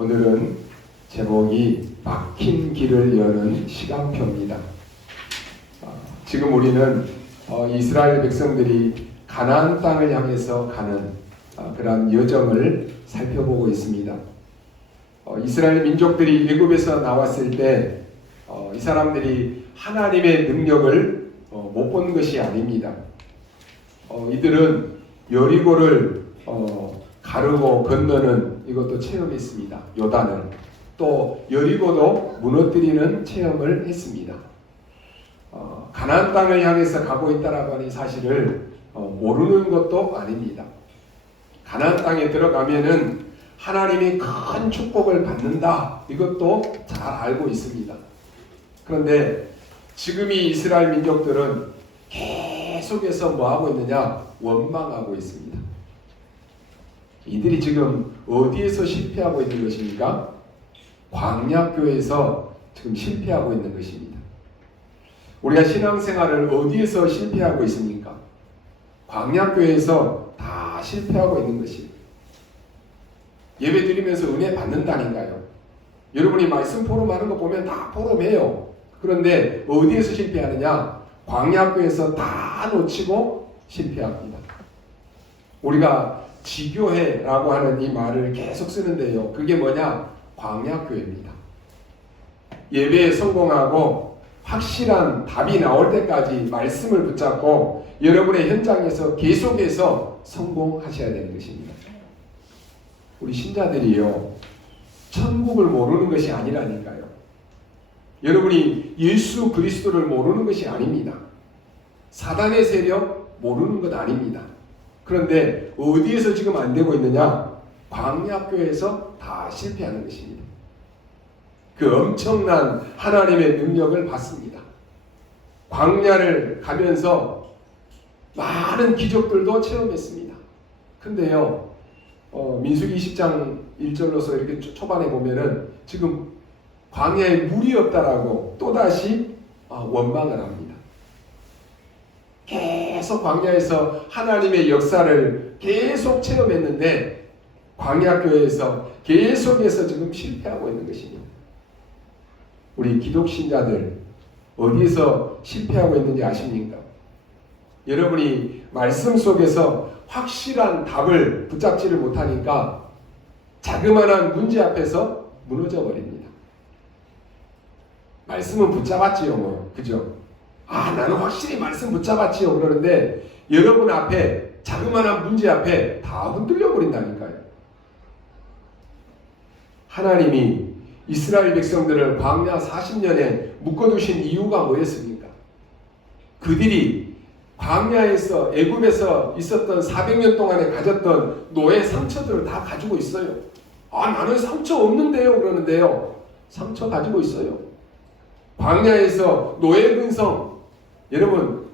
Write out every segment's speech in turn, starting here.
오늘은 제목이 막힌 길을 여는 시간표입니다. 지금 우리는 이스라엘 백성들이 가나안 땅을 향해서 가는 그러한 여정을 살펴보고 있습니다. 이스라엘 민족들이 애굽에서 나왔을 때 이 사람들이 하나님의 능력을 못 본 것이 아닙니다. 이들은 여리고를 가르고 건너는 이것도 체험했습니다. 요단을. 또 여리고도 무너뜨리는 체험을 했습니다. 가나안 땅을 향해서 가고 있다라고 하는 사실을 모르는 것도 아닙니다. 가나안 땅에 들어가면은 하나님이 큰 축복을 받는다. 이것도 잘 알고 있습니다. 그런데 지금 이 이스라엘 민족들은 계속해서 뭐하고 있느냐? 원망하고 있습니다. 이들이 지금 어디에서 실패하고 있는 것입니까? 광야교회에서 지금 실패하고 있는 것입니다. 우리가 신앙생활을 어디에서 실패하고 있습니까? 광야교회에서 다 실패하고 있는 것입니다. 예배 드리면서 은혜 받는다니까요. 여러분이 말씀 포럼하는 거 보면 다 포럼해요. 그런데 어디에서 실패하느냐? 광야교회에서 다 놓치고 실패합니다. 우리가 지교회라고 하는 이 말을 계속 쓰는데요. 그게 뭐냐? 광야교회입니다. 예배에 성공하고 확실한 답이 나올 때까지 말씀을 붙잡고 여러분의 현장에서 계속해서 성공하셔야 되는 것입니다. 우리 신자들이요, 천국을 모르는 것이 아니라니까요. 여러분이 예수 그리스도를 모르는 것이 아닙니다. 사단의 세력 모르는 것 아닙니다. 그런데 어디에서 지금 안 되고 있느냐? 광야교회에서 다 실패하는 것입니다. 그 엄청난 하나님의 능력을 받습니다. 광야를 가면서 많은 기적들도 체험했습니다. 근데요, 민수기 20장 1절로서 이렇게 초반에 보면은 지금 광야에 물이 없다라고 또다시 원망을 합니다. 계속 광야에서 하나님의 역사를 계속 체험했는데 광야교회에서 계속해서 지금 실패하고 있는 것입니다. 우리 기독신자들 어디에서 실패하고 있는지 아십니까? 여러분이 말씀 속에서 확실한 답을 붙잡지를 못하니까 자그마한 문제 앞에서 무너져 버립니다. 말씀은 붙잡았지요, 뭐. 그죠? 나는 확실히 말씀 붙잡았지요. 그러는데 여러분 앞에 자그마한 문제 앞에 다 흔들려 버린다니까요. 하나님이 이스라엘 백성들을 광야 40년에 묶어두신 이유가 뭐였습니까? 그들이 광야에서 애굽에서 있었던 400년 동안에 가졌던 노예 상처들을 다 가지고 있어요. 나는 상처 없는데요. 그러는데요. 상처 가지고 있어요. 광야에서 노예 근성. 여러분,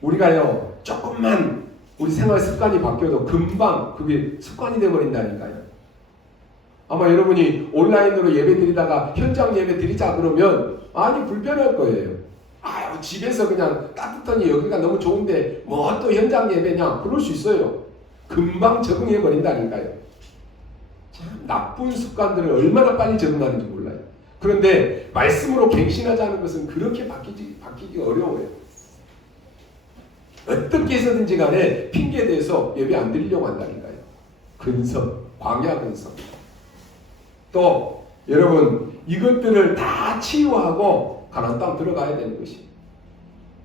우리가요, 조금만 우리 생활 습관이 바뀌어도 금방 그게 습관이 되어버린다니까요. 아마 여러분이 온라인으로 예배 드리다가 현장 예배 드리자 그러면 불편할 거예요. 집에서 그냥 따뜻하니 여기가 너무 좋은데 뭐 또 현장 예배냐? 그럴 수 있어요. 금방 적응해 버린다니까요. 참 나쁜 습관들을 얼마나 빨리 적응하는지 몰라요. 그런데 말씀으로 갱신하자는 것은 그렇게 바뀌기 어려워요. 어떻게 해서든지 간에 핑계에 대해서 예배 안 드리려고 한다니까요. 근성, 광야 근성. 또 여러분, 이것들을 다 치유하고 가나안 땅 들어가야 되는 것입니다.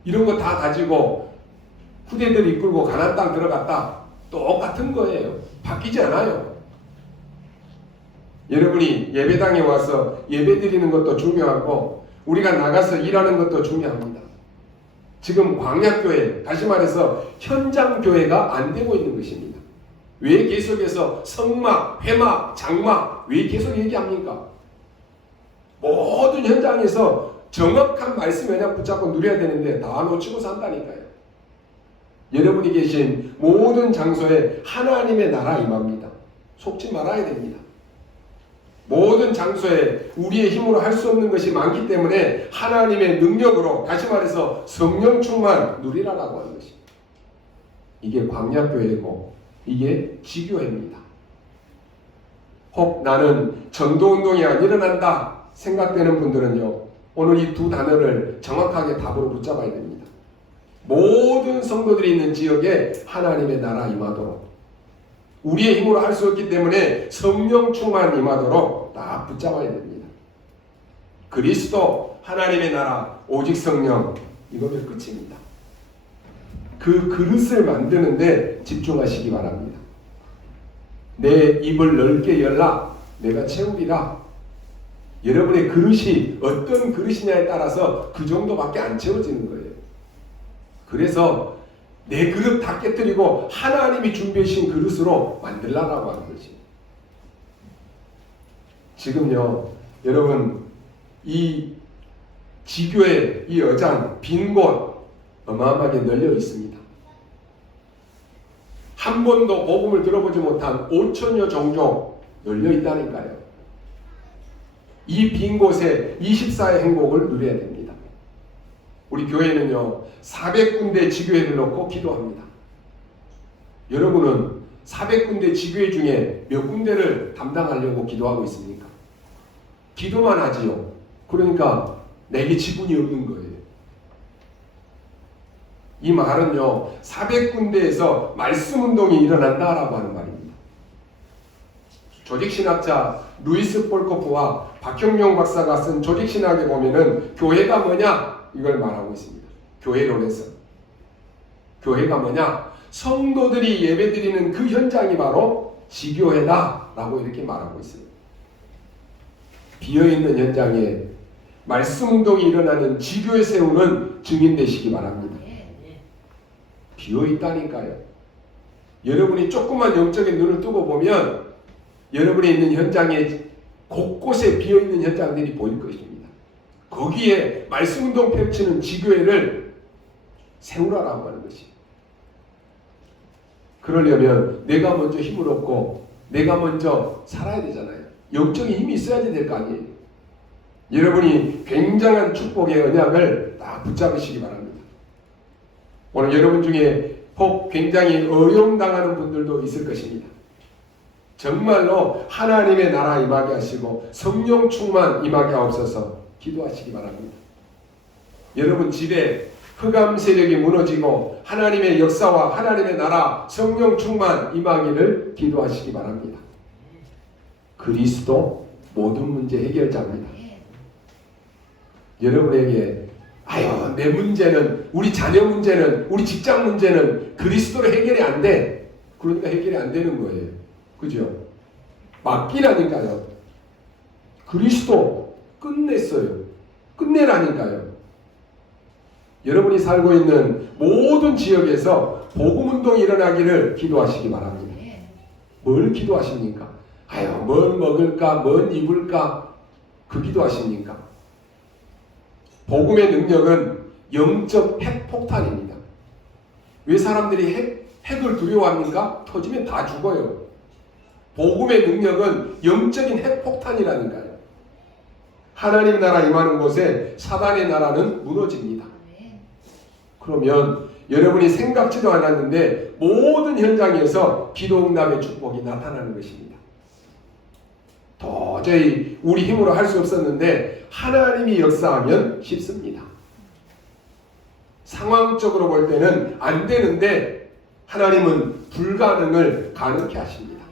이런 거 다 가지고 후대들 이끌고 가나안 땅 들어갔다. 똑같은 거예요. 바뀌지 않아요. 여러분이 예배당에 와서 예배 드리는 것도 중요하고 우리가 나가서 일하는 것도 중요합니다. 지금 광야교회, 다시 말해서 현장교회가 안 되고 있는 것입니다. 왜 계속해서 성막, 회막, 장막 왜 계속 얘기합니까? 모든 현장에서 정확한 말씀 연약 붙잡고 누려야 되는데 다 놓치고 산다니까요. 여러분이 계신 모든 장소에 하나님의 나라 임합니다. 속지 말아야 됩니다. 모든 장소에 우리의 힘으로 할 수 없는 것이 많기 때문에 하나님의 능력으로, 다시 말해서 성령 충만 누리라라고 하는 것입니다. 이게 광야교회고 이게 지교회입니다. 혹 나는 전도운동이 안 일어난다 생각되는 분들은요, 오늘 이 두 단어를 정확하게 답으로 붙잡아야 됩니다. 모든 성도들이 있는 지역에 하나님의 나라 임하도록, 우리의 힘으로 할 수 없기 때문에 성령 충만 임하도록 다 붙잡아야 됩니다. 그리스도, 하나님의 나라, 오직 성령, 이거면 끝입니다. 그 그릇을 만드는데 집중하시기 바랍니다. 내 입을 넓게 열라, 내가 채우리라. 여러분의 그릇이 어떤 그릇이냐에 따라서 그 정도밖에 안 채워지는 거예요. 그래서 내 그릇 다 깨뜨리고 하나님이 준비하신 그릇으로 만들라라고 하는 거지. 지금요, 여러분, 이 지교의 이 여장, 빈 곳 어마어마하게 널려 있습니다. 한 번도 복음을 들어보지 못한 5천여 종족 널려 있다니까요. 이 빈 곳에 24의 행복을 누려야 됩니다. 우리 교회는요, 400군데 지교회를 놓고 기도합니다. 여러분은 400군데 지교회 중에 몇 군데를 담당하려고 기도하고 있습니까? 기도만 하지요. 그러니까 내게 지분이 없는 거예요. 이 말은요, 400군데에서 말씀운동이 일어난다라고 하는 말입니다. 조직신학자 루이스 폴코프와 박형용 박사가 쓴 조직신학에 보면은 교회가 뭐냐? 이걸 말하고 있습니다. 교회론에서. 교회가 뭐냐? 성도들이 예배드리는 그 현장이 바로 지교회다라고 이렇게 말하고 있습니다. 비어있는 현장에 말씀운동이 일어나는 지교회 세우는 증인 되시기 바랍니다. 비어있다니까요. 여러분이 조그만 영적인 눈을 뜨고 보면 여러분이 있는 현장에 곳곳에 비어있는 현장들이 보일 것입니다. 거기에 말씀운동 펼치는 지교회를 세우라라고 하는 것이. 그러려면 내가 먼저 힘을 얻고 내가 먼저 살아야 되잖아요. 영적인 힘이 있어야지 될 거 아니에요. 여러분이 굉장한 축복의 언약을 딱 붙잡으시기 바랍니다. 오늘 여러분 중에 혹 굉장히 어려움당하는 분들도 있을 것입니다. 정말로 하나님의 나라 임하게 하시고 성령 충만 임하게 하옵소서 기도하시기 바랍니다. 여러분 집에 흑암 세력이 무너지고 하나님의 역사와 하나님의 나라 성령 충만 임하기를 기도하시기 바랍니다. 그리스도 모든 문제 해결자입니다. 여러분에게 아유 내 문제는 우리 자녀 문제는 우리 직장 문제는 그리스도로 해결이 안 돼. 그러니까 해결이 안 되는 거예요. 그죠? 맡기라니까요. 그리스도 끝냈어요. 끝내라니까요. 여러분이 살고 있는 모든 지역에서 복음운동이 일어나기를 기도하시기 바랍니다. 뭘 기도하십니까? 아유 뭘 먹을까 뭘 입을까 그 기도하십니까? 복음의 능력은 영적 핵폭탄입니다. 왜 사람들이 핵을 두려워합니까? 터지면 다 죽어요. 복음의 능력은 영적인 핵폭탄이라니까요. 하나님 나라 임하는 곳에 사단의 나라는 무너집니다. 그러면 여러분이 생각지도 않았는데 모든 현장에서 기도응답의 축복이 나타나는 것입니다. 도저히 우리 힘으로 할 수 없었는데 하나님이 역사하면 쉽습니다. 상황적으로 볼 때는 안 되는데 하나님은 불가능을 가능케 하십니다.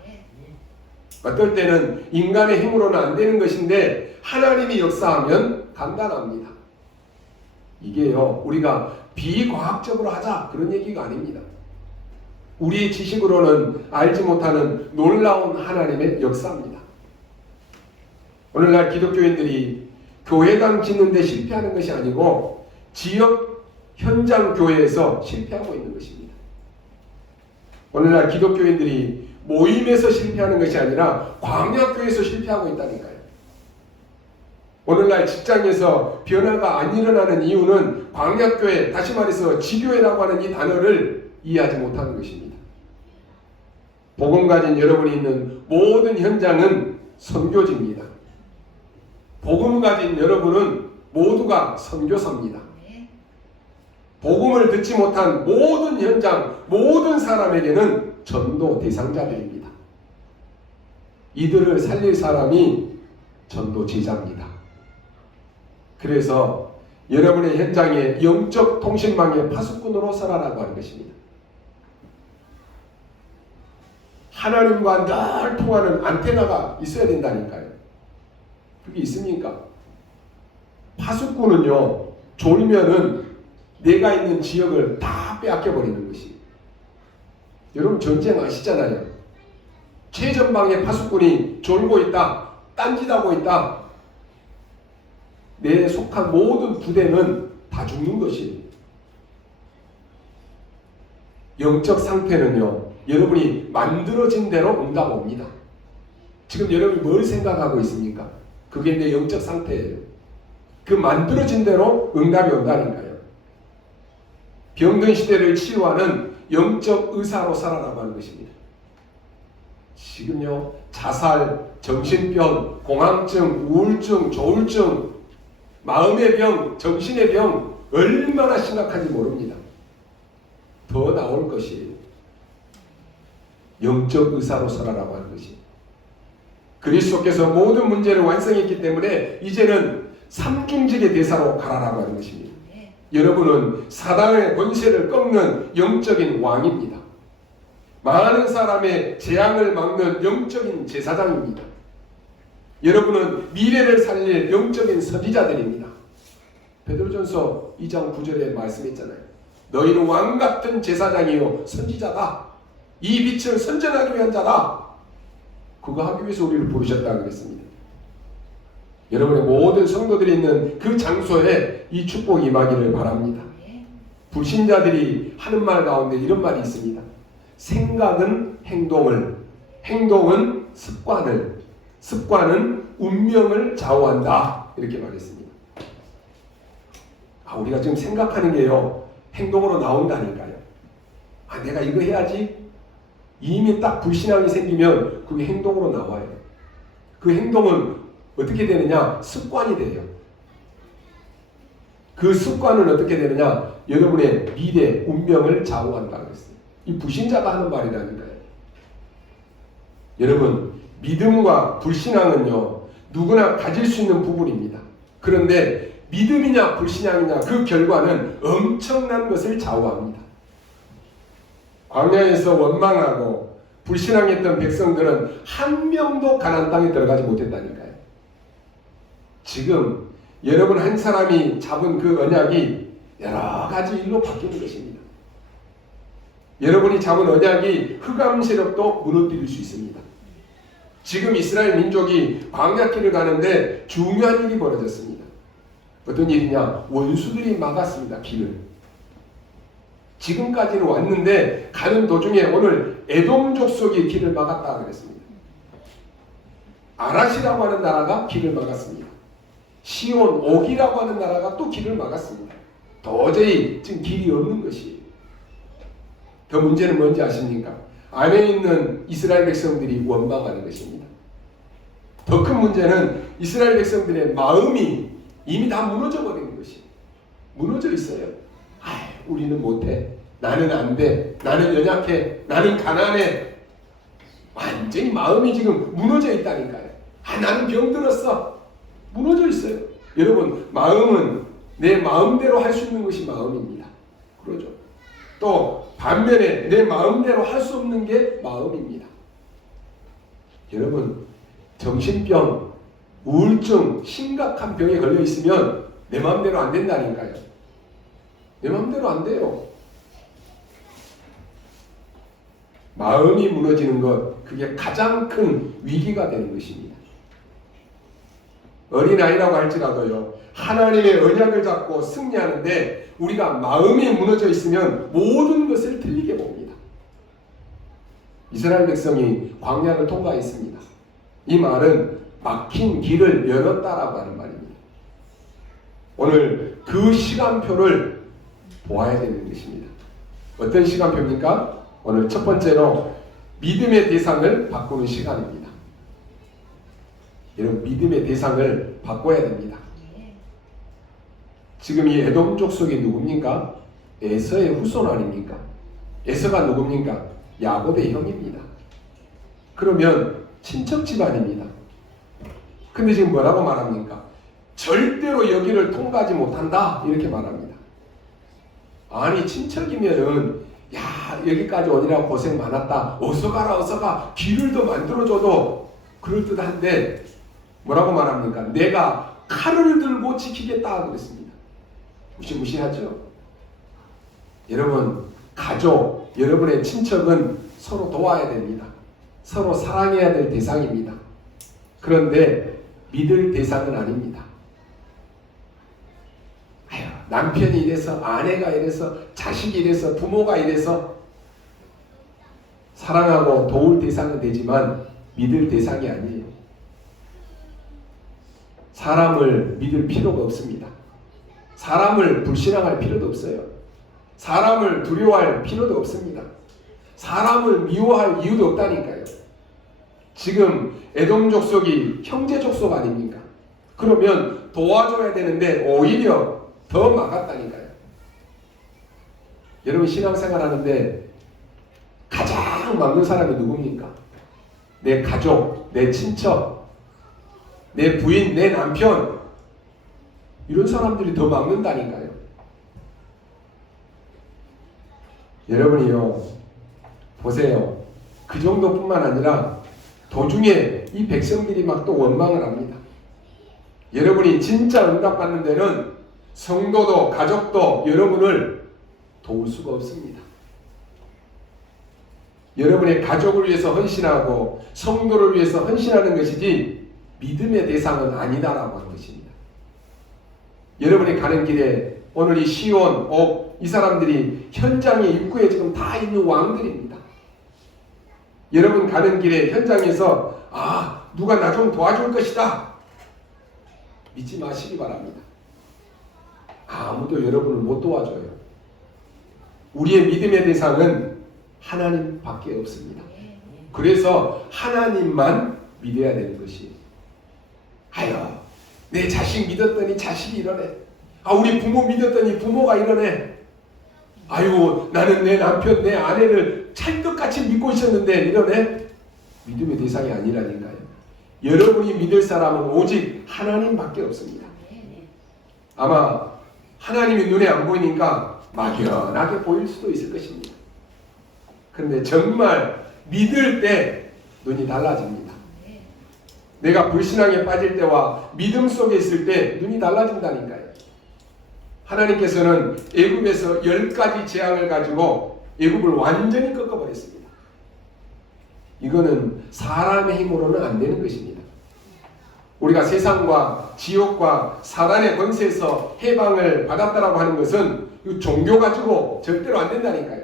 어떨 때는 인간의 힘으로는 안 되는 것인데 하나님이 역사하면 간단합니다. 이게요 우리가 비과학적으로 하자 그런 얘기가 아닙니다. 우리의 지식으로는 알지 못하는 놀라운 하나님의 역사입니다. 오늘날 기독교인들이 교회당 짓는 데 실패하는 것이 아니고 지역 현장 교회에서 실패하고 있는 것입니다. 오늘날 기독교인들이 모임에서 실패하는 것이 아니라 광야교회에서 실패하고 있다니까요. 오늘날 직장에서 변화가 안 일어나는 이유는 광야교회, 다시 말해서 지교회라고 하는 이 단어를 이해하지 못하는 것입니다. 복음 가진 여러분이 있는 모든 현장은 선교지입니다. 복음 가진 여러분은 모두가 선교사입니다. 복음을 듣지 못한 모든 현장, 모든 사람에게는 전도 대상자들입니다. 이들을 살릴 사람이 전도 제자입니다. 그래서 여러분의 현장에 영적 통신망의 파수꾼으로 서라라고 하는 것입니다. 하나님과 늘 통하는 안테나가 있어야 된다니까요. 그게 있습니까? 파수꾼은요, 졸면은 내가 있는 지역을 다 빼앗겨버리는 것이. 여러분 전쟁 아시잖아요. 최전방에 파수꾼이 졸고 있다, 딴짓하고 있다. 내 속한 모든 부대는 다 죽는 것이에요. 영적 상태는요, 여러분이 만들어진 대로 응답 옵니다. 지금 여러분이 뭘 생각하고 있습니까? 그게 내 영적 상태예요. 그 만들어진 대로 응답이 온다니까요. 병든 시대를 치유하는 영적 의사로 살아라고 하는 것입니다. 지금요, 자살, 정신병, 공황증, 우울증, 조울증, 마음의 병, 정신의 병 얼마나 심각한지 모릅니다. 더 나올 것이에요. 영적 의사로 서라라고 하는 것이. 그리스도께서 모든 문제를 완성했기 때문에 이제는 삼중직의 대사로 가라라고 하는 것입니다. 여러분은 사단의 권세를 꺾는 영적인 왕입니다. 많은 사람의 재앙을 막는 영적인 제사장입니다. 여러분은 미래를 살릴 영적인 선지자들입니다. 베드로전서 2장 9절에 말씀했잖아요. 너희는 왕같은 제사장이요 선지자다. 이 빛을 선전하기 위한 자다. 그거 하기 위해서 우리를 부르셨다고 그랬습니다. 여러분의 모든 성도들이 있는 그 장소에 이 축복이 임하기를 바랍니다. 불신자들이 하는 말 가운데 이런 말이 있습니다. 생각은 행동을, 행동은 습관을, 습관은 운명을 좌우한다. 이렇게 말했습니다. 우리가 지금 생각하는 게요, 행동으로 나온다니까요. 내가 이거 해야지. 이미 딱 불신앙이 생기면 그게 행동으로 나와요. 그 행동은 어떻게 되느냐? 습관이 돼요. 그 습관은 어떻게 되느냐? 여러분의 미래, 운명을 좌우한다고 했어요. 이 불신자가 하는 말이라니까요. 여러분, 믿음과 불신앙은요, 누구나 가질 수 있는 부분입니다. 그런데 믿음이냐 불신앙이냐 그 결과는 엄청난 것을 좌우합니다. 광야에서 원망하고 불신앙했던 백성들은 한 명도 가나안 땅에 들어가지 못했다니까요. 지금 여러분 한 사람이 잡은 그 언약이 여러 가지 일로 바뀌는 것입니다. 여러분이 잡은 언약이 흑암 세력도 무너뜨릴 수 있습니다. 지금 이스라엘 민족이 광야길을 가는데 중요한 일이 벌어졌습니다. 어떤 일이냐? 원수들이 막았습니다. 길을. 지금까지는 왔는데 가는 도중에 오늘 에돔 족속이 길을 막았다 그랬습니다. 아랏이라고 하는 나라가 길을 막았습니다. 시온, 옥이라고 하는 나라가 또 길을 막았습니다. 도저히 지금 길이 없는 것이에요. 더 문제는 뭔지 아십니까? 안에 있는 이스라엘 백성들이 원망하는 것입니다. 더 큰 문제는 이스라엘 백성들의 마음이 이미 다 무너져 버리는 것이에요. 무너져 있어요. 우리는 못해. 나는 안 돼. 나는 연약해. 나는 가난해. 완전히 마음이 지금 무너져 있다니까요. 나는 병들었어. 무너져 있어요. 여러분, 마음은 내 마음대로 할 수 있는 것이 마음입니다. 그러죠. 또 반면에 내 마음대로 할 수 없는 게 마음입니다. 여러분, 정신병, 우울증, 심각한 병에 걸려 있으면 내 마음대로 안 된다니까요. 내 마음대로 안 돼요. 마음이 무너지는 것, 그게 가장 큰 위기가 되는 것입니다. 어린아이라고 할지라도요, 하나님의 언약을 잡고 승리하는데 우리가 마음이 무너져 있으면 모든 것을 틀리게 봅니다. 이스라엘 백성이 광야를 통과했습니다. 이 말은 막힌 길을 열었다라고 하는 말입니다. 오늘 그 시간표를 보아야 되는 것입니다. 어떤 시간표입니까? 오늘 첫 번째로 믿음의 대상을 바꾸는 시간입니다. 여러분, 믿음의 대상을 바꿔야 됩니다. 지금 이 에돔 족속이 누굽니까? 에서의 후손 아닙니까? 에서가 누굽니까? 야곱의 형입니다. 그러면 친척 집안입니다. 근데 지금 뭐라고 말합니까? 절대로 여기를 통과하지 못한다 이렇게 말합니다. 아니 친척이면은 야 여기까지 오느라고 고생 많았다, 어서 가라 어서 가, 길을 더 만들어줘도 그럴듯한데 뭐라고 말합니까? 내가 칼을 들고 지키겠다 그랬습니다. 무시무시하죠? 여러분, 가족, 여러분의 친척은 서로 도와야 됩니다. 서로 사랑해야 될 대상입니다. 그런데 믿을 대상은 아닙니다. 아유, 남편이 이래서, 아내가 이래서, 자식이 이래서, 부모가 이래서 사랑하고 도울 대상은 되지만 믿을 대상이 아니에요. 사람을 믿을 필요가 없습니다. 사람을 불신앙할 필요도 없어요. 사람을 두려워할 필요도 없습니다. 사람을 미워할 이유도 없다니까요. 지금 에돔 족속이 형제 족속 아닙니까? 그러면 도와줘야 되는데 오히려 더 막았다니까요. 여러분 신앙생활 하는데 가장 막는 사람이 누굽니까? 내 가족, 내 친척, 내 부인, 내 남편, 이런 사람들이 더 막는다니까요. 여러분이요, 보세요. 그 정도뿐만 아니라 도중에 이 백성들이 막 또 원망을 합니다. 여러분이 진짜 응답받는 데는 성도도 가족도 여러분을 도울 수가 없습니다. 여러분의 가족을 위해서 헌신하고 성도를 위해서 헌신하는 것이지 믿음의 대상은 아니다라고 하는 것입니다. 여러분이 가는 길에 오늘 이 시온, 옥, 이 사람들이 현장의 입구에 지금 다 있는 왕들입니다. 여러분 가는 길에 현장에서 누가 나 좀 도와줄 것이다 믿지 마시기 바랍니다. 아무도 여러분을 못 도와줘요. 우리의 믿음의 대상은 하나님밖에 없습니다. 그래서 하나님만 믿어야 되는 것이에요. 아유, 내 자식 믿었더니 자식이 이러네. 우리 부모 믿었더니 부모가 이러네. 아유, 나는 내 남편, 내 아내를 찰떡같이 믿고 있었는데 이러네. 믿음의 대상이 아니라니까요. 여러분이 믿을 사람은 오직 하나님밖에 없습니다. 아마 하나님이 눈에 안 보이니까 막연하게 보일 수도 있을 것입니다. 그런데 정말 믿을 때 눈이 달라집니다. 내가 불신앙에 빠질 때와 믿음 속에 있을 때 눈이 달라진다니까요. 하나님께서는 애굽에서 10가지 재앙을 가지고 애굽을 완전히 꺾어버렸습니다. 이거는 사람의 힘으로는 안 되는 것입니다. 우리가 세상과 지옥과 사단의 권세에서 해방을 받았다라고 하는 것은 이 종교 가지고 절대로 안 된다니까요.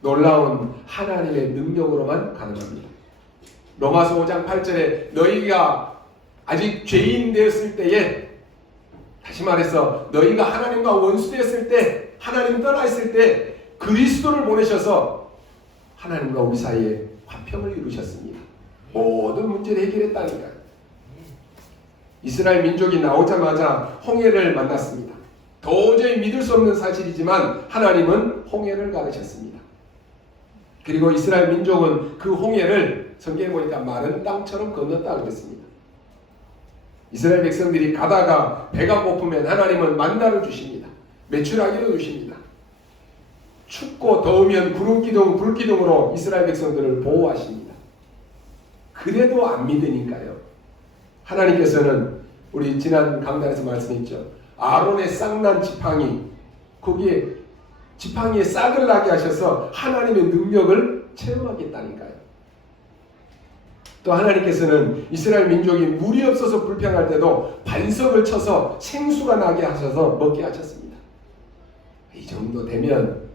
놀라운 하나님의 능력으로만 가능합니다. 로마서 5장 8절에 너희가 아직 죄인 되었을 때에, 다시 말해서 너희가 하나님과 원수되었을 때, 하나님 떠나 있을 때 그리스도를 보내셔서 하나님과 우리 사이에 화평을 이루셨습니다. 모든 문제를 해결했다니까요. 이스라엘 민족이 나오자마자 홍해를 만났습니다. 도저히 믿을 수 없는 사실이지만 하나님은 홍해를 가르셨습니다. 그리고 이스라엘 민족은 그 홍해를 성경에 보니까 마른 땅처럼 건넜다고 그랬습니다. 이스라엘 백성들이 가다가 배가 고프면 하나님은 만나를 주십니다. 메추라기를 주십니다. 춥고 더우면 구름기둥, 불기둥으로 이스라엘 백성들을 보호하십니다. 그래도 안 믿으니까요. 하나님께서는 우리 지난 강단에서 말씀했죠. 아론의 쌍난 지팡이, 거기에 지팡이에 싹을 나게 하셔서 하나님의 능력을 체험하겠다니까요. 또 하나님께서는 이스라엘 민족이 물이 없어서 불평할 때도 반석을 쳐서 생수가 나게 하셔서 먹게 하셨습니다. 이 정도 되면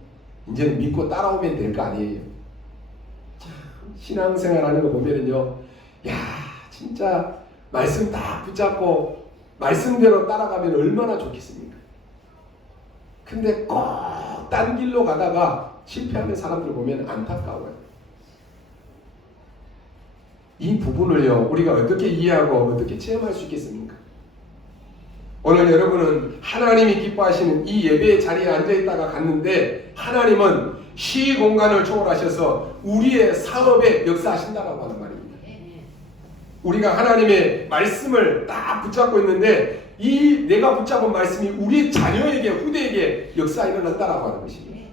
이제는 믿고 따라오면 될 거 아니에요. 참, 신앙생활 하는 거 보면은요, 야, 진짜 말씀 다 붙잡고 말씀대로 따라가면 얼마나 좋겠습니까? 근데 꼭 딴 길로 가다가 실패하는 사람들 보면 안타까워요. 이 부분을요, 우리가 어떻게 이해하고 어떻게 체험할 수 있겠습니까? 오늘 여러분은 하나님이 기뻐하시는 이 예배의 자리에 앉아있다가 갔는데 하나님은 시공간을 초월하셔서 우리의 사업에 역사하신다라고 하는 말입니다. 우리가 하나님의 말씀을 딱 붙잡고 있는데 이 내가 붙잡은 말씀이 우리 자녀에게 후대에게 역사 일어난다라고 하는 것입니다.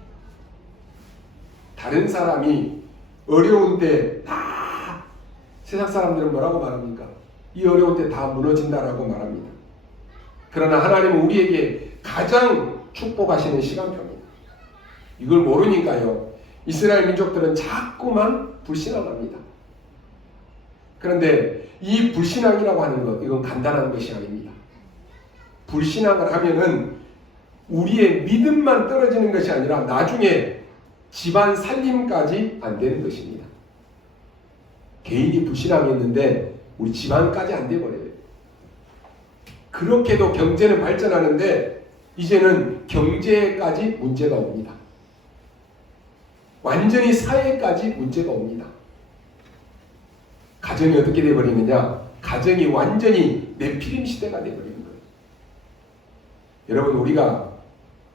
다른 사람이 어려운 때 다 세상 사람들은 뭐라고 말합니까? 이 어려운 때 다 무너진다라고 말합니다. 그러나 하나님은 우리에게 가장 축복하시는 시간표입니다. 이걸 모르니까요. 이스라엘 민족들은 자꾸만 불신앙합니다. 그런데 이 불신앙이라고 하는 것, 이건 간단한 것이 아닙니다. 불신앙을 하면은 우리의 믿음만 떨어지는 것이 아니라 나중에 집안 살림까지 안 되는 것입니다. 개인이 불신앙했는데 우리 집안까지 안 돼버려요. 그렇게도 경제는 발전하는데 이제는 경제까지 문제가 옵니다. 완전히 사회까지 문제가 옵니다. 가정이 어떻게 되어버리느냐? 가정이 완전히 네피림 시대가 되어버리는 거예요. 여러분, 우리가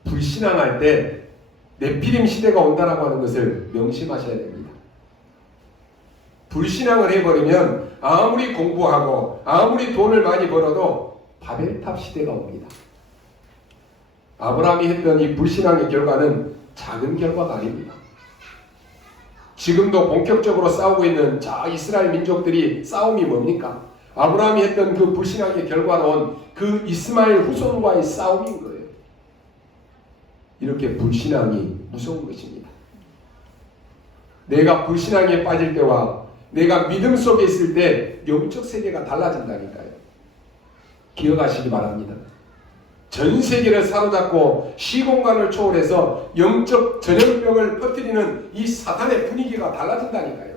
불신앙할 때 네피림 시대가 온다라고 하는 것을 명심하셔야 됩니다. 불신앙을 해버리면 아무리 공부하고 아무리 돈을 많이 벌어도 바벨탑 시대가 옵니다. 아브라함이 했던 이 불신앙의 결과는 작은 결과가 아닙니다. 지금도 본격적으로 싸우고 있는 자 이스라엘 민족들이 싸움이 뭡니까? 아브라함이 했던 그 불신앙의 결과로 온 그 이스마엘 후손과의 싸움인 거예요. 이렇게 불신앙이 무서운 것입니다. 내가 불신앙에 빠질 때와 내가 믿음 속에 있을 때 영적 세계가 달라진다니까요. 기억하시기 바랍니다. 전 세계를 사로잡고 시공간을 초월해서 영적 전염병을 퍼뜨리는 이 사탄의 분위기가 달라진다니까요.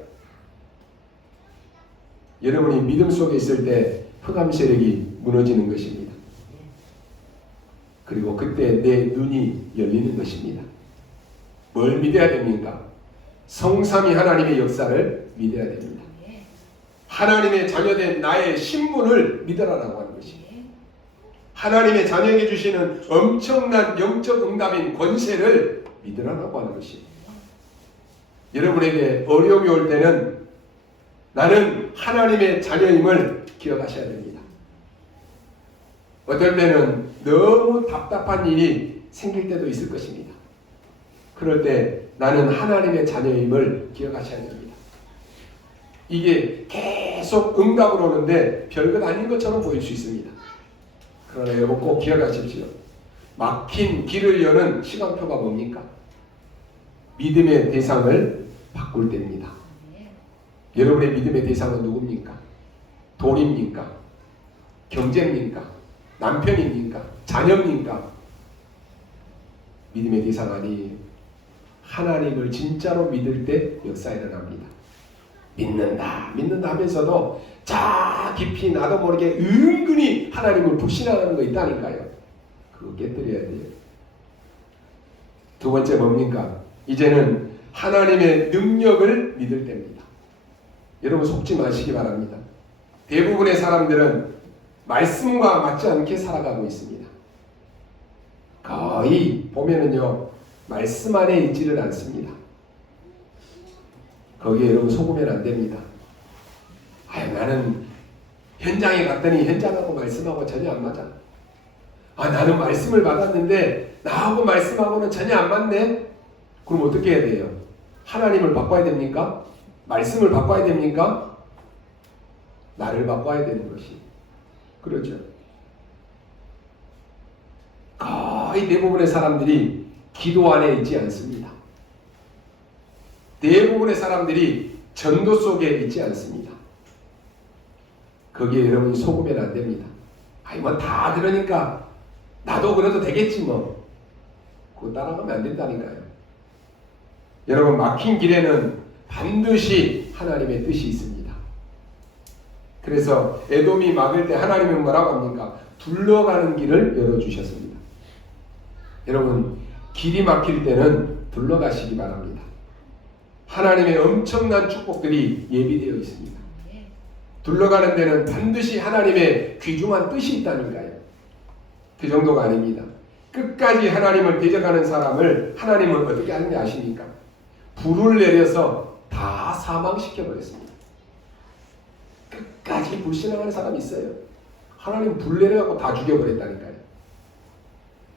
여러분이 믿음 속에 있을 때 흑암 세력이 무너지는 것입니다. 그리고 그때 내 눈이 열리는 것입니다. 뭘 믿어야 됩니까? 성삼위 하나님의 역사를 믿어야 됩니다. 하나님의 자녀된 나의 신분을 믿어라라고 하는 것입니다. 하나님의 자녀에게 주시는 엄청난 영적 응답인 권세를 믿으라고 하는 것입니다. 여러분에게 어려움이 올 때는 나는 하나님의 자녀임을 기억하셔야 됩니다. 어떨 때는 너무 답답한 일이 생길 때도 있을 것입니다. 그럴 때 나는 하나님의 자녀임을 기억하셔야 됩니다. 이게 계속 응답으로 오는데 별것 아닌 것처럼 보일 수 있습니다. 그러나 여러분 꼭 기억하십시오. 막힌 길을 여는 시간표가 뭡니까? 믿음의 대상을 바꿀 때입니다. 여러분의 믿음의 대상은 누굽니까? 돈입니까? 경제입니까? 남편입니까? 자녀입니까? 믿음의 대상 아니에요. 하나님을 진짜로 믿을 때 역사 일어납니다. 믿는다 하면서도 자 깊이 나도 모르게 은근히 하나님을 불신하는 거 있다니까요. 그거 깨뜨려야 돼요. 두 번째 뭡니까? 이제는 하나님의 능력을 믿을 때입니다. 여러분 속지 마시기 바랍니다. 대부분의 사람들은 말씀과 맞지 않게 살아가고 있습니다. 거의 보면은요 말씀 안에 있지를 않습니다. 거기에 여러분 속으면 안 됩니다. 나는 현장에 갔더니 현장하고 말씀하고 전혀 안 맞아. 나는 말씀을 받았는데 나하고 말씀하고는 전혀 안 맞네. 그럼 어떻게 해야 돼요? 하나님을 바꿔야 됩니까? 말씀을 바꿔야 됩니까? 나를 바꿔야 되는 것이 그렇죠. 거의 대부분의 사람들이 기도 안에 있지 않습니다. 대부분의 사람들이 전도 속에 있지 않습니다. 거기에 여러분이 속으면 안 됩니다. 뭐 다 그러니까 나도 그래도 되겠지 뭐. 그거 따라가면 안 된다니까요. 여러분 막힌 길에는 반드시 하나님의 뜻이 있습니다. 그래서 에돔이 막을 때 하나님은 뭐라고 합니까? 둘러가는 길을 열어주셨습니다. 여러분 길이 막힐 때는 둘러가시기 바랍니다. 하나님의 엄청난 축복들이 예비되어 있습니다. 둘러가는 데는 반드시 하나님의 귀중한 뜻이 있다니까요. 그 정도가 아닙니다. 끝까지 하나님을 대적하는 사람을 하나님은 어떻게 하는지 아십니까? 불을 내려서 다 사망시켜버렸습니다. 끝까지 불신앙하는 사람이 있어요. 하나님 불 내려갖고 다 죽여버렸다니까요.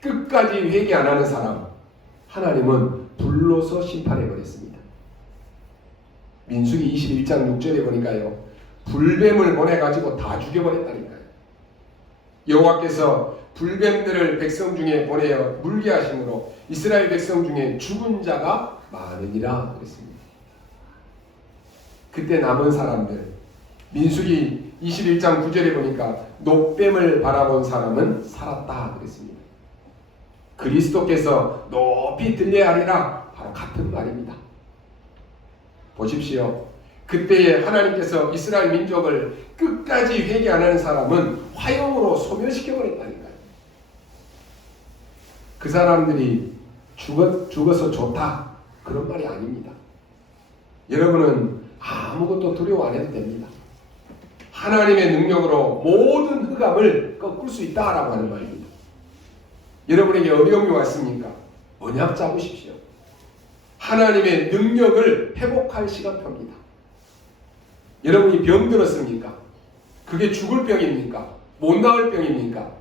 끝까지 회개 안 하는 사람 하나님은 불로서 심판해버렸습니다. 민수기 21장 6절에 보니까요, 불뱀을 보내가지고 다 죽여버렸다니까요. 여호와께서 불뱀들을 백성 중에 보내어 물게 하심으로 이스라엘 백성 중에 죽은 자가 많으니라 그랬습니다. 그때 남은 사람들, 민수기 21장 9절에 보니까 녹뱀을 바라본 사람은 살았다 그랬습니다. 그리스도께서 높이 들려야 하리라, 바로 같은 말입니다. 보십시오. 그때에 하나님께서 이스라엘 민족을 끝까지 회개 안 하는 사람은 화형으로 소멸시켜버렸다니까요. 그 사람들이 죽어서 좋다, 그런 말이 아닙니다. 여러분은 아무것도 두려워 안 해도 됩니다. 하나님의 능력으로 모든 흑암을 꺾을 수 있다라고 하는 말입니다. 여러분에게 어려움이 왔습니까? 언약 잡으십시오. 하나님의 능력을 회복할 시간표입니다. 여러분이 병들었습니까? 그게 죽을 병입니까? 못 나을 병입니까?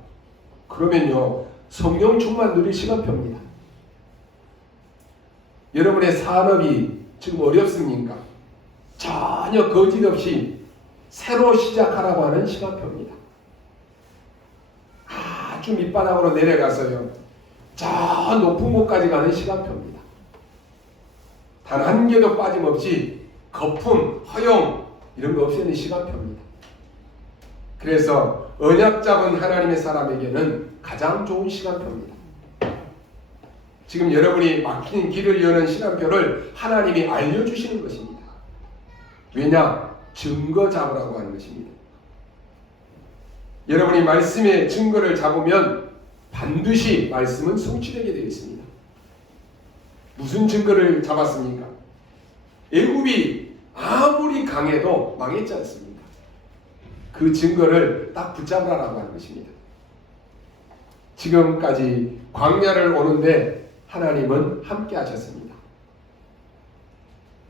그러면요, 성령 충만 누릴 시간표입니다. 여러분의 산업이 지금 어렵습니까? 전혀 거짓 없이 새로 시작하라고 하는 시간표입니다. 아주 밑바닥으로 내려가서요, 저 높은 곳까지 가는 시간표입니다. 단 한 개도 빠짐없이 거품, 허용 이런 거 없애는 시간표입니다. 그래서 언약 잡은 하나님의 사람에게는 가장 좋은 시간표입니다. 지금 여러분이 막힌 길을 여는 시간표를 하나님이 알려주시는 것입니다. 왜냐? 증거 잡으라고 하는 것입니다. 여러분이 말씀의 증거를 잡으면 반드시 말씀은 성취되게 되어 있습니다. 무슨 증거를 잡았습니까? 애굽이 아무리 강해도 망했지 않습니까? 그 증거를 딱 붙잡으라고 하는 것입니다. 지금까지 광야를 오는데 하나님은 함께 하셨습니다.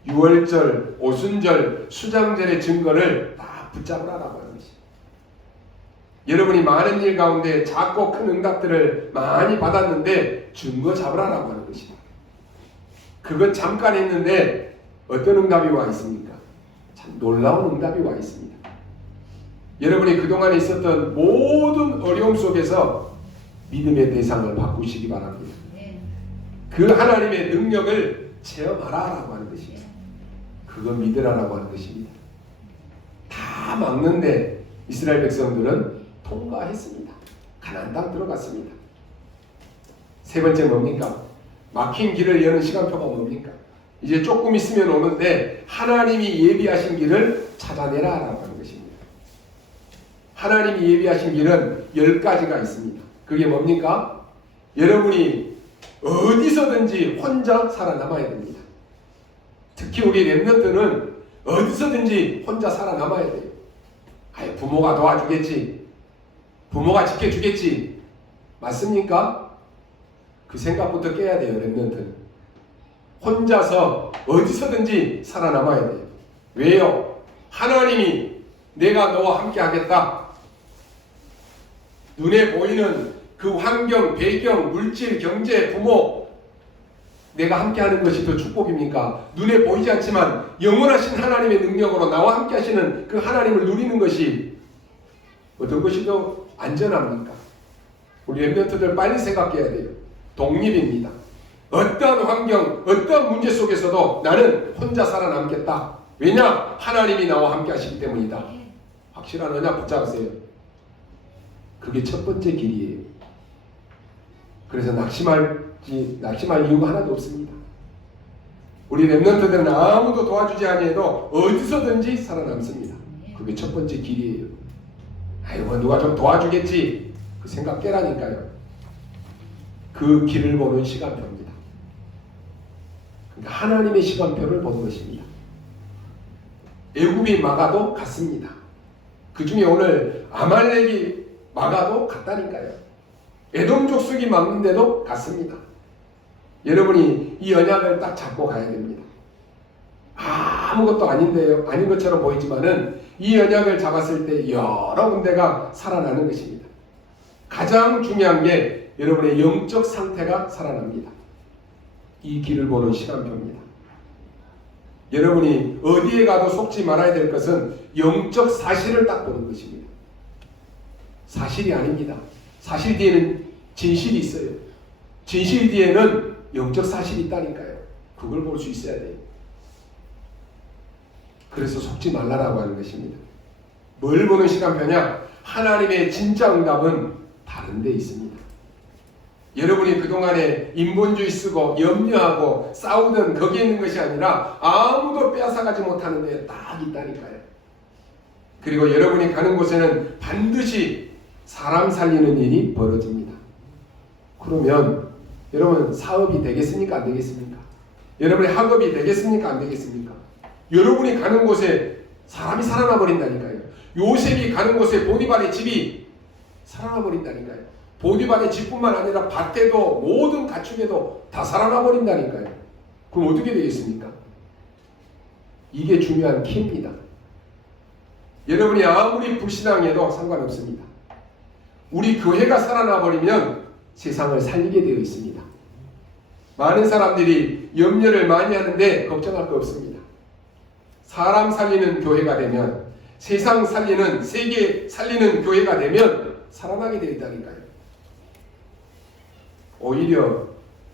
유월절, 오순절, 수장절의 증거를 딱 붙잡으라고 하는 것입니다. 여러분이 많은 일 가운데 작고 큰 응답들을 많이 받았는데 증거 잡으라고 하는 것입니다. 그것 잠깐 했는데 어떤 응답이 와 있습니까? 참 놀라운 응답이 와 있습니다. 여러분이 그동안에 있었던 모든 어려움 속에서 믿음의 대상을 바꾸시기 바랍니다. 그 하나님의 능력을 체험하라라고 하는 것입니다. 그거 믿으라라고 하는 것입니다. 다 막는데 이스라엘 백성들은 통과했습니다. 가나안 땅 들어갔습니다. 세 번째 뭡니까? 막힌 길을 여는 시간표가 뭡니까? 이제 조금 있으면 오는데 하나님이 예비하신 길을 찾아내라라고 하는 것입니다. 하나님이 예비하신 길은 10가지가 있습니다. 그게 뭡니까? 여러분이 어디서든지 혼자 살아남아야 됩니다. 특히 우리 렘넌트는 어디서든지 혼자 살아남아야 돼요. 아예 부모가 도와주겠지, 부모가 지켜주겠지, 맞습니까? 그 생각부터 깨야 돼요. 렘넌트는 혼자서 어디서든지 살아남아야 돼요. 왜요? 하나님이 내가 너와 함께 하겠다. 눈에 보이는 그 환경, 배경, 물질, 경제, 부모, 내가 함께하는 것이 더 축복입니까? 눈에 보이지 않지만 영원하신 하나님의 능력으로 나와 함께 하시는 그 하나님을 누리는 것이 어떤 것이 더 안전합니까? 우리 렘넌트들 빨리 생각해야 돼요. 독립입니다. 어떠한 환경, 어떠한 문제 속에서도 나는 혼자 살아남겠다. 왜냐? 하나님이 나와 함께 하시기 때문이다. 확실한 언약 붙잡으세요. 그게 첫 번째 길이에요. 그래서 낙심할 이유가 하나도 없습니다. 우리 렘넌트들은 아무도 도와주지 아니해도 어디서든지 살아남습니다. 그게 첫 번째 길이에요. 아이고 누가 좀 도와주겠지, 그 생각 깨라니까요. 그 길을 보는 시간표입니다. 그러니까 하나님의 시간표를 보는 것입니다. 애굽이 막아도 갔습니다. 그 중에 오늘 아말렉이 막아도 갔다니까요. 에돔 족속이 막는데도 갔습니다. 여러분이 이 언약을 딱 잡고 가야 됩니다. 아무것도 아닌 것처럼 보이지만은 이 언약을 잡았을 때 여러 군데가 살아나는 것입니다. 가장 중요한 게 여러분의 영적 상태가 살아납니다. 이 길을 보는 시간표입니다. 여러분이 어디에 가도 속지 말아야 될 것은 영적 사실을 딱 보는 것입니다. 사실이 아닙니다. 사실 뒤에는 진실이 있어요. 진실 뒤에는 영적 사실이 있다니까요. 그걸 볼 수 있어야 돼요. 그래서 속지 말라라고 하는 것입니다. 뭘 보는 시간표냐? 하나님의 진짜 응답은 다른 데 있습니다. 여러분이 그동안에 인본주의 쓰고 염려하고 싸우던 거기에 있는 것이 아니라 아무도 빼앗아가지 못하는 데 딱 있다니까요. 그리고 여러분이 가는 곳에는 반드시 사람 살리는 일이 벌어집니다. 그러면 여러분 사업이 되겠습니까? 안 되겠습니까? 여러분의 학업이 되겠습니까? 안 되겠습니까? 여러분이 가는 곳에 사람이 살아나 버린다니까요. 요셉이 가는 곳에 보디발의 집이 살아나 버린다니까요. 보디발의 집뿐만 아니라 밭에도 모든 가축에도 다 살아나 버린다니까요. 그럼 어떻게 되겠습니까? 이게 중요한 키입니다. 여러분이 아무리 불신앙해도 상관없습니다. 우리 교회가 살아나 버리면 세상을 살리게 되어 있습니다. 많은 사람들이 염려를 많이 하는데 걱정할 거 없습니다. 사람 살리는 교회가 되면, 세상 살리는, 세계 살리는 교회가 되면 살아나게 되어 있다니까요. 오히려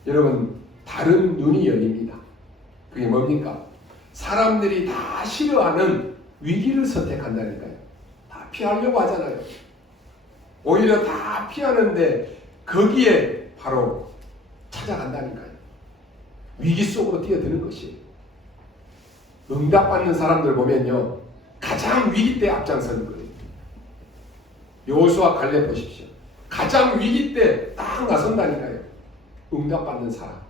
여러분 다른 눈이 열립니다. 그게 뭡니까? 사람들이 다 싫어하는 위기를 선택한다니까요. 다 피하려고 하잖아요. 오히려 다 피하는데 거기에 바로 찾아간다니까요. 위기 속으로 뛰어드는 것이에요. 응답받는 사람들 보면요, 가장 위기 때 앞장서는 거예요. 여호수아 갈렙 보십시오. 가장 위기 때 딱 나선다니까요. 응답받는 사람,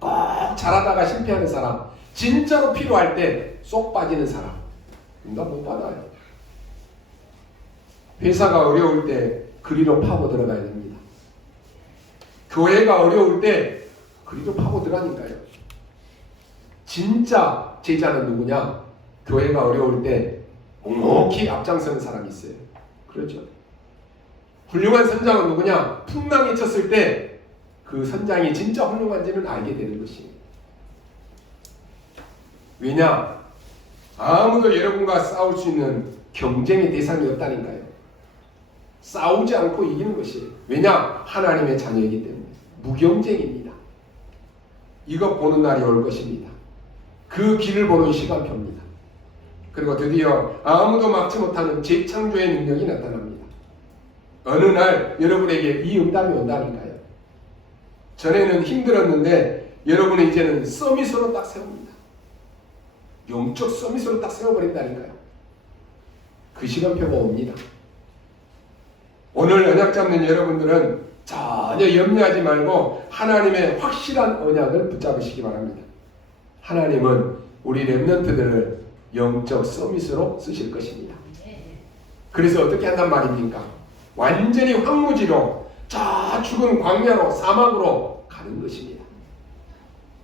꼭 잘하다가 실패하는 사람, 진짜로 필요할 때 쏙 빠지는 사람, 응답 못 받아요. 회사가 어려울 때 그리로 파고 들어가야 됩니다. 교회가 어려울 때 그리로 파고 들어가니까요. 진짜 제자는 누구냐? 교회가 어려울 때 묵묵히 앞장서는 사람이 있어요. 그렇죠? 훌륭한 선장은 누구냐? 풍랑이 쳤을 때 그 선장이 진짜 훌륭한지는 알게 되는 것입니다. 왜냐? 아무도 여러분과 싸울 수 있는 경쟁의 대상이 없다니까요. 싸우지 않고 이기는 것이에요. 왜냐? 하나님의 자녀이기 때문에. 무경쟁입니다. 이거 보는 날이 올 것입니다. 그 길을 보는 시간표입니다. 그리고 드디어 아무도 막지 못하는 재창조의 능력이 나타납니다. 어느 날 여러분에게 이 응답이 온다니까요. 전에는 힘들었는데 여러분은 이제는 서밋으로 딱 세웁니다. 영적 서밋으로 딱 세워버린다니까요. 그 시간표가 옵니다. 오늘 언약 잡는 여러분들은 전혀 염려하지 말고 하나님의 확실한 언약을 붙잡으시기 바랍니다. 하나님은 우리 렘넌트들을 영적 서밋으로 쓰실 것입니다. 그래서 어떻게 한단 말입니까? 완전히 황무지로 저 죽은 광야로 사막으로 가는 것입니다.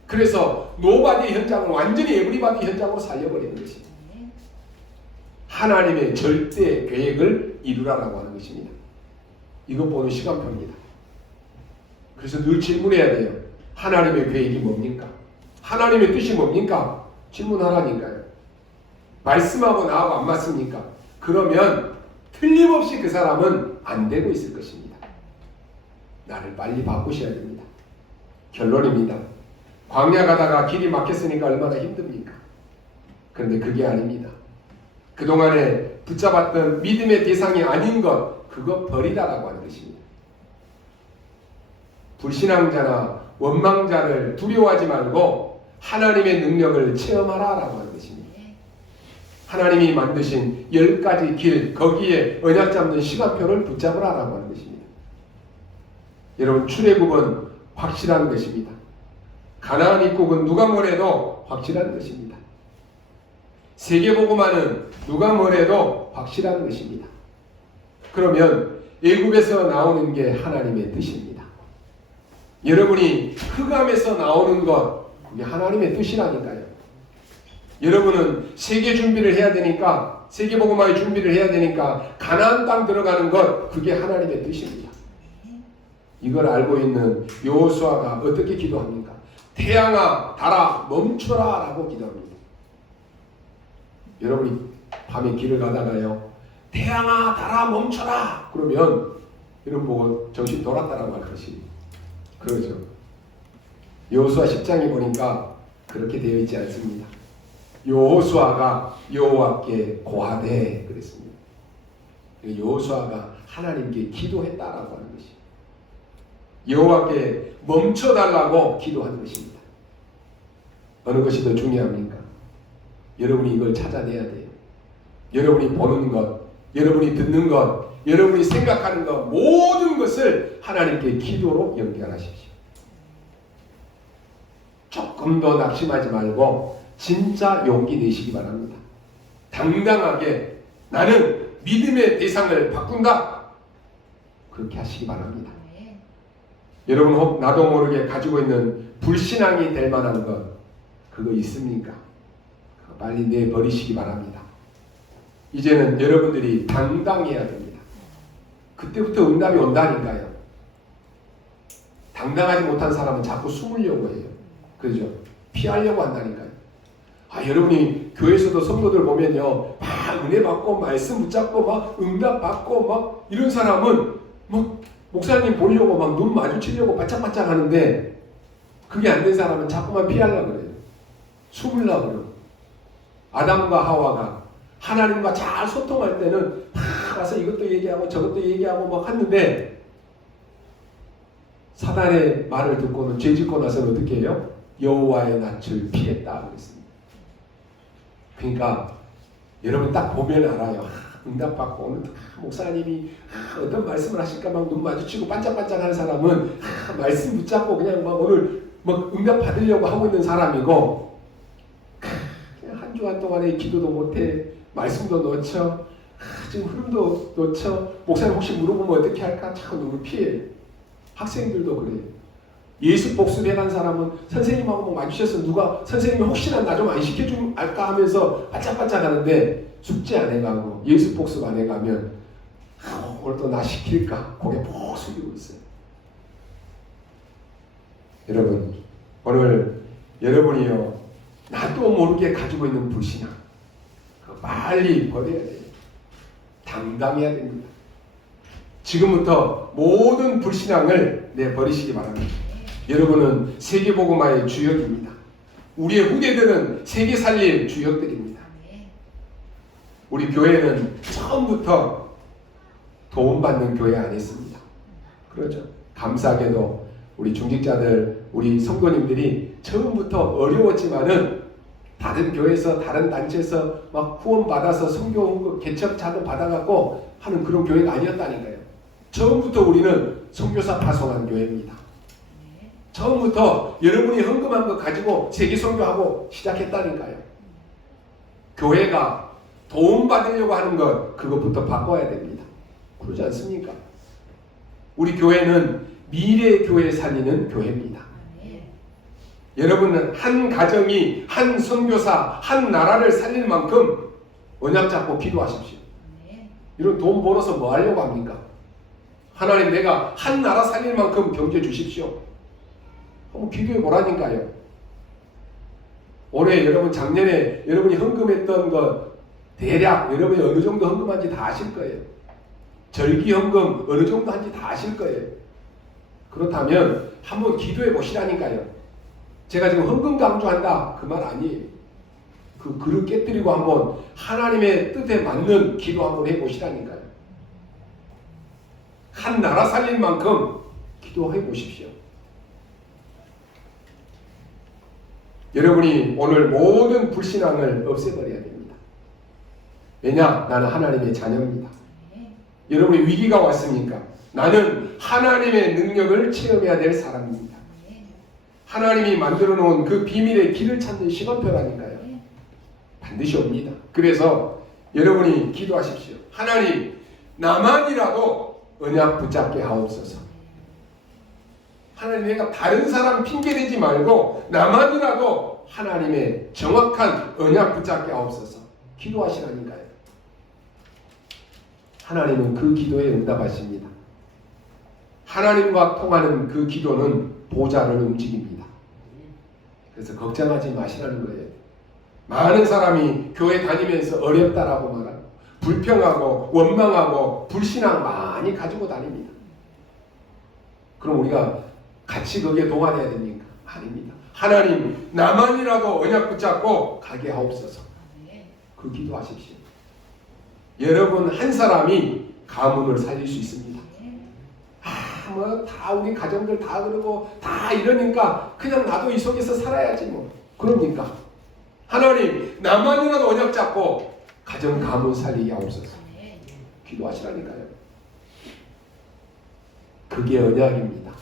그래서 노바디 현장을 완전히 에브리바디 현장으로 살려버리는 것입니다. 하나님의 절대 계획을 이루라라고 하는 것입니다. 이것 보는 시간표입니다. 그래서 늘 질문해야 돼요. 하나님의 계획이 뭡니까? 하나님의 뜻이 뭡니까? 질문하라니까요. 말씀하고 나하고 안 맞습니까? 그러면 틀림없이 그 사람은 안 되고 있을 것입니다. 나를 빨리 바꾸셔야 됩니다. 결론입니다. 광야 가다가 길이 막혔으니까 얼마나 힘듭니까? 그런데 그게 아닙니다. 그동안에 붙잡았던 믿음의 대상이 아닌 것, 그거 버리라라고 하는 것입니다. 불신앙자나 원망자를 두려워하지 말고 하나님의 능력을 체험하라라고 하는 것입니다. 하나님이 만드신 10가지 길, 거기에 언약 잡는 시간표를 붙잡으라라고 하는 것입니다. 여러분, 출애굽은 확실한 것입니다. 가나안 입국은 누가 뭐래도 확실한 것입니다. 세계복음화는 누가 뭐래도 확실한 것입니다. 그러면 애굽에서 나오는 게 하나님의 뜻입니다. 여러분이 흑암에서 나오는 것, 그게 하나님의 뜻이라니까요. 여러분은 세계 준비를 해야 되니까, 세계복음화의 준비를 해야 되니까 가나안 땅 들어가는 것, 그게 하나님의 뜻입니다. 이걸 알고 있는 여호수아가 어떻게 기도합니까? 태양아 달아 멈춰라 라고 기도합니다. 여러분이 밤에 길을 가다가요, 태양아 달아 멈춰라 그러면 여러분 보고 정신 돌았다라고 할 것이 그러죠. 여호수아 10장에 보니까 그렇게 되어 있지 않습니다. 여호수아가 여호와께 고하되 그랬습니다. 여호수아가 하나님께 기도했다라고 하는 것이 여호와께 멈춰달라고 기도하는 것입니다. 어느 것이 더 중요합니까? 여러분이 이걸 찾아내야 돼요. 여러분이 보는 것, 여러분이 듣는 것, 여러분이 생각하는 것, 모든 것을 하나님께 기도로 연결하십시오. 조금 더 낙심하지 말고 진짜 용기 내시기 바랍니다. 당당하게 나는 믿음의 대상을 바꾼다. 그렇게 하시기 바랍니다. 여러분 혹 나도 모르게 가지고 있는 불신앙이 될 만한 것, 그거 있습니까? 빨리 내버리시기 바랍니다. 이제는 여러분들이 당당해야 됩니다. 그때부터 응답이 온다니까요. 당당하지 못한 사람은 자꾸 숨으려고 해요. 그죠? 피하려고 한다니까요. 여러분이 교회에서도 성도들 보면요, 막 은혜 받고 말씀 붙잡고 막 응답 받고 막 이런 사람은 막 목사님 보려고 막 눈 마주치려고 바짝바짝 하는데, 그게 안 된 사람은 자꾸만 피하려고 그래요. 숨으려고 그래요. 아담과 하와가 하나님과 잘 소통할 때는 막 가서 이것도 얘기하고 저것도 얘기하고 막 했는데, 사단의 말을 듣고는 죄짓고 나서는 어떻게 해요? 여호와의 낯을 피했다 그랬습니다. 그러니까 여러분 딱 보면 알아요. 응답받고 오늘 목사님이 어떤 말씀을 하실까 막 눈 마주치고 반짝반짝하는 사람은 말씀 붙잡고 그냥 막 오늘 막 응답 받으려고 하고 있는 사람이고, 그냥 한 주간 동안에 기도도 못해, 말씀도 놓쳐, 지금 흐름도 놓쳐, 목사님 혹시 물어보면 어떻게 할까 자꾸 눈을 피해. 학생들도 그래요. 예수 복습해간 사람은 선생님하고 마주쳐서 누가 선생님이 혹시나 나 좀 안 시켜주면 알까 하면서 바짝바짝 하는데, 숙제 안 해가고 예수 복습 안 해가면 오늘 또 나 시킬까 고개 푹 숙이고 있어요. 여러분 오늘 여러분이요, 나도 모르게 가지고 있는 불신앙 그거 빨리 버려야 돼요. 당당해야 됩니다. 지금부터 모든 불신앙을 내버리시기 바랍니다. 여러분은 세계복음화의 주역입니다. 우리의 후대들은 세계 살릴 주역들입니다. 우리 교회는 처음부터 도움받는 교회 아니었습니다. 그렇죠. 감사하게도 우리 중직자들, 우리 성도님들이 처음부터 어려웠지만은 다른 교회에서, 다른 단체에서 막 후원받아서 선교 개척 자금 받아갖고 하는 그런 교회가 아니었다니까요. 처음부터 우리는 선교사 파송한 교회입니다. 처음부터 여러분이 헌금한 거 가지고 세계 선교하고 시작했다니까요. 교회가 도움받으려고 하는 것, 그것부터 바꿔야 됩니다. 그러지 않습니까? 우리 교회는 미래 교회 살리는 교회입니다. 여러분은 한 가정이, 한 선교사, 한 나라를 살릴 만큼 언약 잡고 기도하십시오. 이런 돈 벌어서 뭐 하려고 합니까? 하나님 내가 한 나라 살릴 만큼 경제 주십시오. 한번 기도해 보라니까요. 올해 여러분, 작년에 여러분이 헌금했던 것 대략 여러분이 어느 정도 헌금한지 다 아실 거예요. 절기 헌금 어느 정도 한지 다 아실 거예요. 그렇다면 한번 기도해 보시라니까요. 제가 지금 헌금 강조한다 그 말 아니에요. 그 그릇 깨뜨리고 한번 하나님의 뜻에 맞는 기도 한번 해 보시라니까요. 한 나라 살릴 만큼 기도해 보십시오. 여러분이 오늘 모든 불신앙을 없애버려야 됩니다. 왜냐? 나는 하나님의 자녀입니다. 여러분이 위기가 왔습니까? 나는 하나님의 능력을 체험해야 될 사람입니다. 하나님이 만들어 놓은 그 비밀의 길을 찾는 시간표라니까요. 반드시 옵니다. 그래서 여러분이 기도하십시오. 하나님, 나만이라도 언약 붙잡게 하옵소서. 하나님, 내가 다른 사람 핑계대지 말고 나만이라도 하나님의 정확한 언약 붙잡게 하옵소서. 기도하시라니까요. 하나님은 그 기도에 응답하십니다. 하나님과 통하는 그 기도는 보좌를 움직입니다. 그래서 걱정하지 마시라는 거예요. 많은 사람이 교회 다니면서 어렵다라고 말하고 불평하고 원망하고 불신앙 많이 가지고 다닙니다. 그럼 우리가 같이 거기에 동원해야 됩니까? 아닙니다. 하나님 나만이라도 언약 붙잡고 가게 하옵소서. 그 기도하십시오. 여러분 한 사람이 가문을 살릴 수 있습니다. 뭐 다 우리 가정들 다 그러고 다 이러니까 그냥 나도 이 속에서 살아야지 뭐. 그럽니까? 하나님 나만이라도 언약 잡고 가정 가문 살리게 하옵소서. 기도하시라니까요. 그게 언약입니다.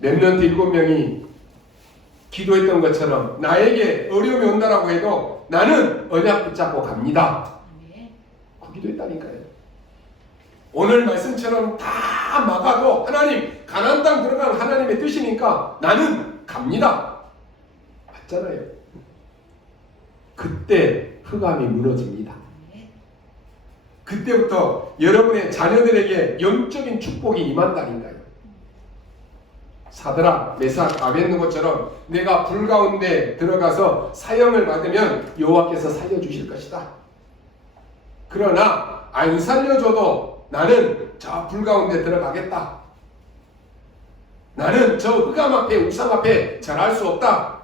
렘넌트 7명이 기도했던 것처럼 나에게 어려움이 온다라고 해도 나는 언약 붙잡고 갑니다. 그 기도했다니까요. 오늘 말씀처럼 다 막아도 하나님 가나안 땅 들어간 하나님의 뜻이니까 나는 갑니다. 맞잖아요. 그때 흑암이 무너집니다. 그때부터 여러분의 자녀들에게 영적인 축복이 임한다니까요. 사드락, 메삭, 아벳느고처럼 내가 불 가운데 들어가서 사형을 받으면 여호와께서 살려주실 것이다. 그러나 안 살려줘도 나는 저 불 가운데 들어가겠다. 나는 저 흑암 앞에 우상 앞에 절할 수 없다.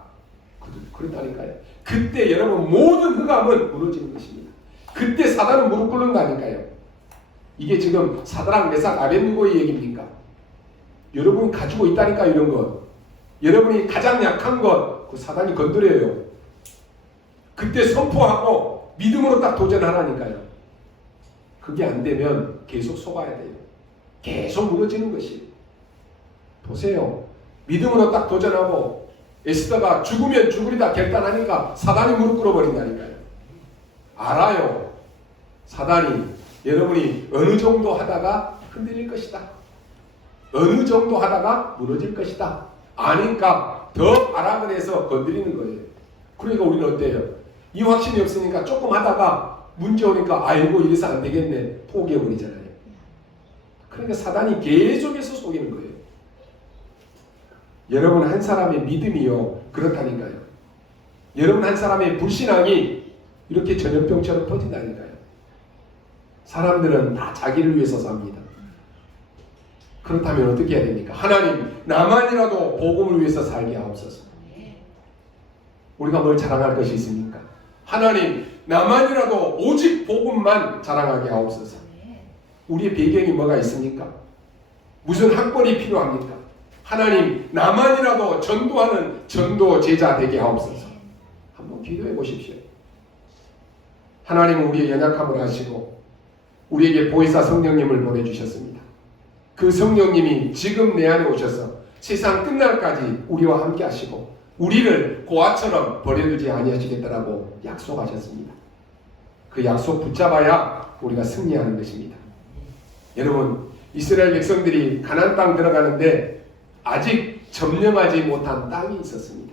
그렇다니까요. 그때 여러분 모든 흑암은 무너지는 것입니다. 그때 사단은 무릎 꿇는다니까요. 이게 지금 사드락, 메삭, 아벳느고의 얘기입니까? 여러분이 가지고 있다니까 이런 것. 여러분이 가장 약한 것, 그 사단이 건드려요. 그때 선포하고 믿음으로 딱 도전하라니까요. 그게 안 되면 계속 속아야 돼요. 계속 무너지는 것이. 보세요. 믿음으로 딱 도전하고 에스더가 죽으면 죽으리다 결단하니까 사단이 무릎 꿇어버린다니까요. 알아요. 사단이 여러분이 어느 정도 하다가 흔들릴 것이다. 어느 정도 하다가 무너질 것이다. 아니까 더 알아을 해서 건드리는 거예요. 그러니까 우리는 어때요? 이 확신이 없으니까 조금 하다가 문제 오니까 아이고 이래서 안 되겠네 포기해버리잖아요. 그러니까 사단이 계속해서 속이는 거예요. 여러분 한 사람의 믿음이요 그렇다니까요. 여러분 한 사람의 불신앙이 이렇게 전염병처럼 퍼진다니까요. 사람들은 다 자기를 위해서 삽니다. 그렇다면 어떻게 해야 됩니까? 하나님 나만이라도 복음을 위해서 살게 하옵소서. 우리가 뭘 자랑할 것이 있습니까? 하나님 나만이라도 오직 복음만 자랑하게 하옵소서. 우리의 배경이 뭐가 있습니까? 무슨 학벌이 필요합니까? 하나님 나만이라도 전도하는 전도 제자 되게 하옵소서. 한번 기도해 보십시오. 하나님은 우리의 연약함을 아시고 우리에게 보혜사 성령님을 보내주셨습니다. 그 성령님이 지금 내 안에 오셔서 세상 끝날까지 우리와 함께 하시고 우리를 고아처럼 버려두지 아니하시겠다라고 약속하셨습니다. 그 약속 붙잡아야 우리가 승리하는 것입니다. 여러분 이스라엘 백성들이 가나안 땅 들어가는데 아직 점령하지 못한 땅이 있었습니다.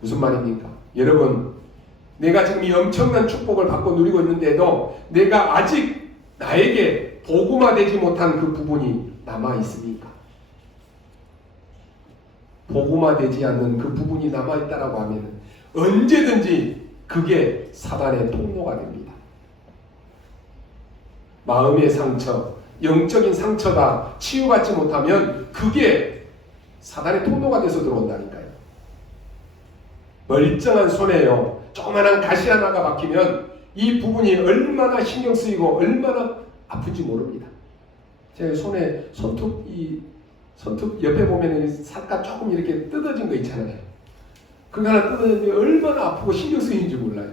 무슨 말입니까? 여러분 내가 지금 이 엄청난 축복을 받고 누리고 있는데도 내가 아직 나에게 복음화되지 못한 그 부분이 남아 있습니까? 복음화되지 않는 그 부분이 남아 있다라고 하면 언제든지 그게 사단의 통로가 됩니다. 마음의 상처, 영적인 상처가 치유받지 못하면 그게 사단의 통로가 돼서 들어온다니까요. 멀쩡한 손에요 조그만한 가시 하나가 박히면 이 부분이 얼마나 신경 쓰이고 얼마나 아픈지 모릅니다. 제 손에 손톱 옆에 보면 살짝 조금 이렇게 뜯어진 거 있잖아요. 그거 하나 뜯어졌는데 얼마나 아프고 신경 쓰이는지 몰라요.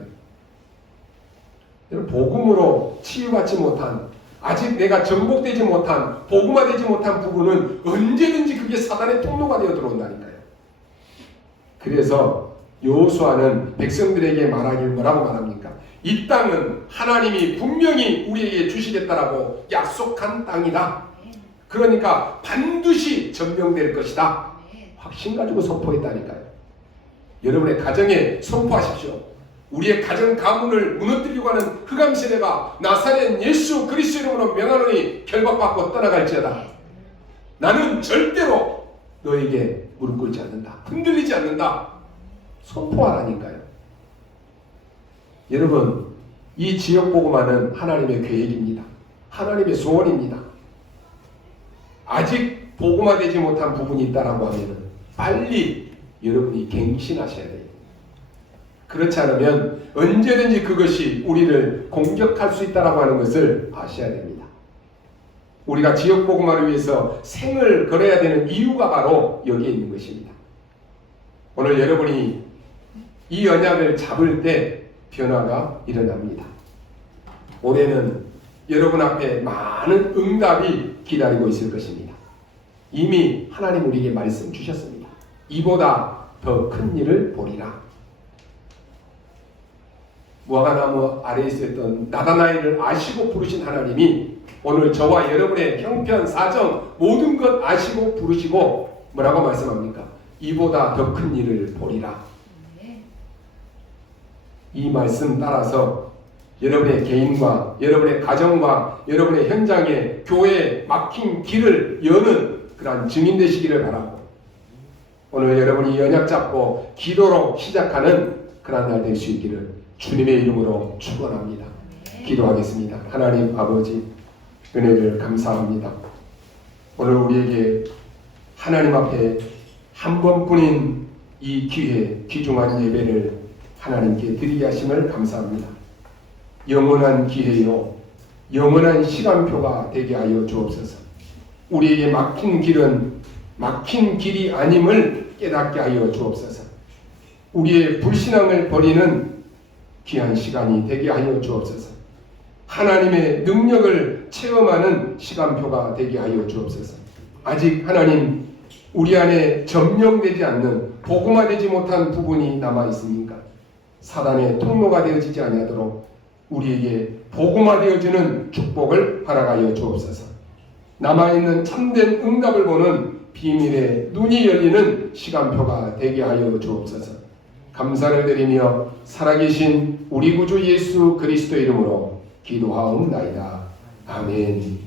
여러분 복음으로 치유받지 못한 아직 내가 정복되지 못한 복음화되지 못한 부분은 언제든지 그게 사단의 통로가 되어 들어온다니까요. 그래서 여호수아는 백성들에게 말하길 뭐라고 말합니까? 이 땅은 하나님이 분명히 우리에게 주시겠다라고 약속한 땅이다. 그러니까 반드시 점령될 것이다. 확신 가지고 선포했다니까요. 여러분의 가정에 선포하십시오. 우리의 가정 가문을 무너뜨리고 하는 흑암 세대가 나사렛 예수 그리스도 이름으로 명하노니 결박받고 떠나갈지어다. 나는 절대로 너에게 무릎 꿇지 않는다. 흔들리지 않는다. 선포하라니까요. 여러분, 이 지역 복음화는 하나님의 계획입니다. 하나님의 소원입니다. 아직 복음화되지 못한 부분이 있다라고 하면 빨리 여러분이 갱신하셔야 돼요. 그렇지 않으면 언제든지 그것이 우리를 공격할 수 있다라고 하는 것을 아셔야 됩니다. 우리가 지역 복음화를 위해서 생을 걸어야 되는 이유가 바로 여기에 있는 것입니다. 오늘 여러분이 이 언약을 잡을 때 변화가 일어납니다. 올해는 여러분 앞에 많은 응답이 기다리고 있을 것입니다. 이미 하나님 우리에게 말씀 주셨습니다. 이보다 더 큰 일을 보리라. 무화과나무 아래에 있었던 나다나엘을 아시고 부르신 하나님이 오늘 저와 여러분의 형편, 사정 모든 것 아시고 부르시고 뭐라고 말씀합니까? 이보다 더 큰 일을 보리라. 이 말씀 따라서 여러분의 개인과 여러분의 가정과 여러분의 현장에 교회에 막힌 길을 여는 그러한 증인 되시기를 바라고, 오늘 여러분이 언약 잡고 기도로 시작하는 그러한 날 될 수 있기를 주님의 이름으로 축원합니다. 기도하겠습니다. 하나님 아버지, 은혜를 감사합니다. 오늘 우리에게 하나님 앞에 한 번뿐인 이 기회, 귀중한 예배를 하나님께 드리게 하심을 감사합니다. 영원한 기회요, 영원한 시간표가 되게 하여 주옵소서. 우리에게 막힌 길은 막힌 길이 아님을 깨닫게 하여 주옵소서. 우리의 불신앙을 버리는 귀한 시간이 되게 하여 주옵소서. 하나님의 능력을 체험하는 시간표가 되게 하여 주옵소서. 아직 하나님, 우리 안에 점령되지 않는, 복음화되지 못한 부분이 남아 있습니까? 사단의 통로가 되어지지 아니하도록 우리에게 복음화되어지는 축복을 허락하여 주옵소서. 남아있는 참된 응답을 보는 비밀의 눈이 열리는 시간표가 되게 하여 주옵소서. 감사를 드리며 살아계신 우리 구주 예수 그리스도 이름으로 기도하옵나이다. 아멘.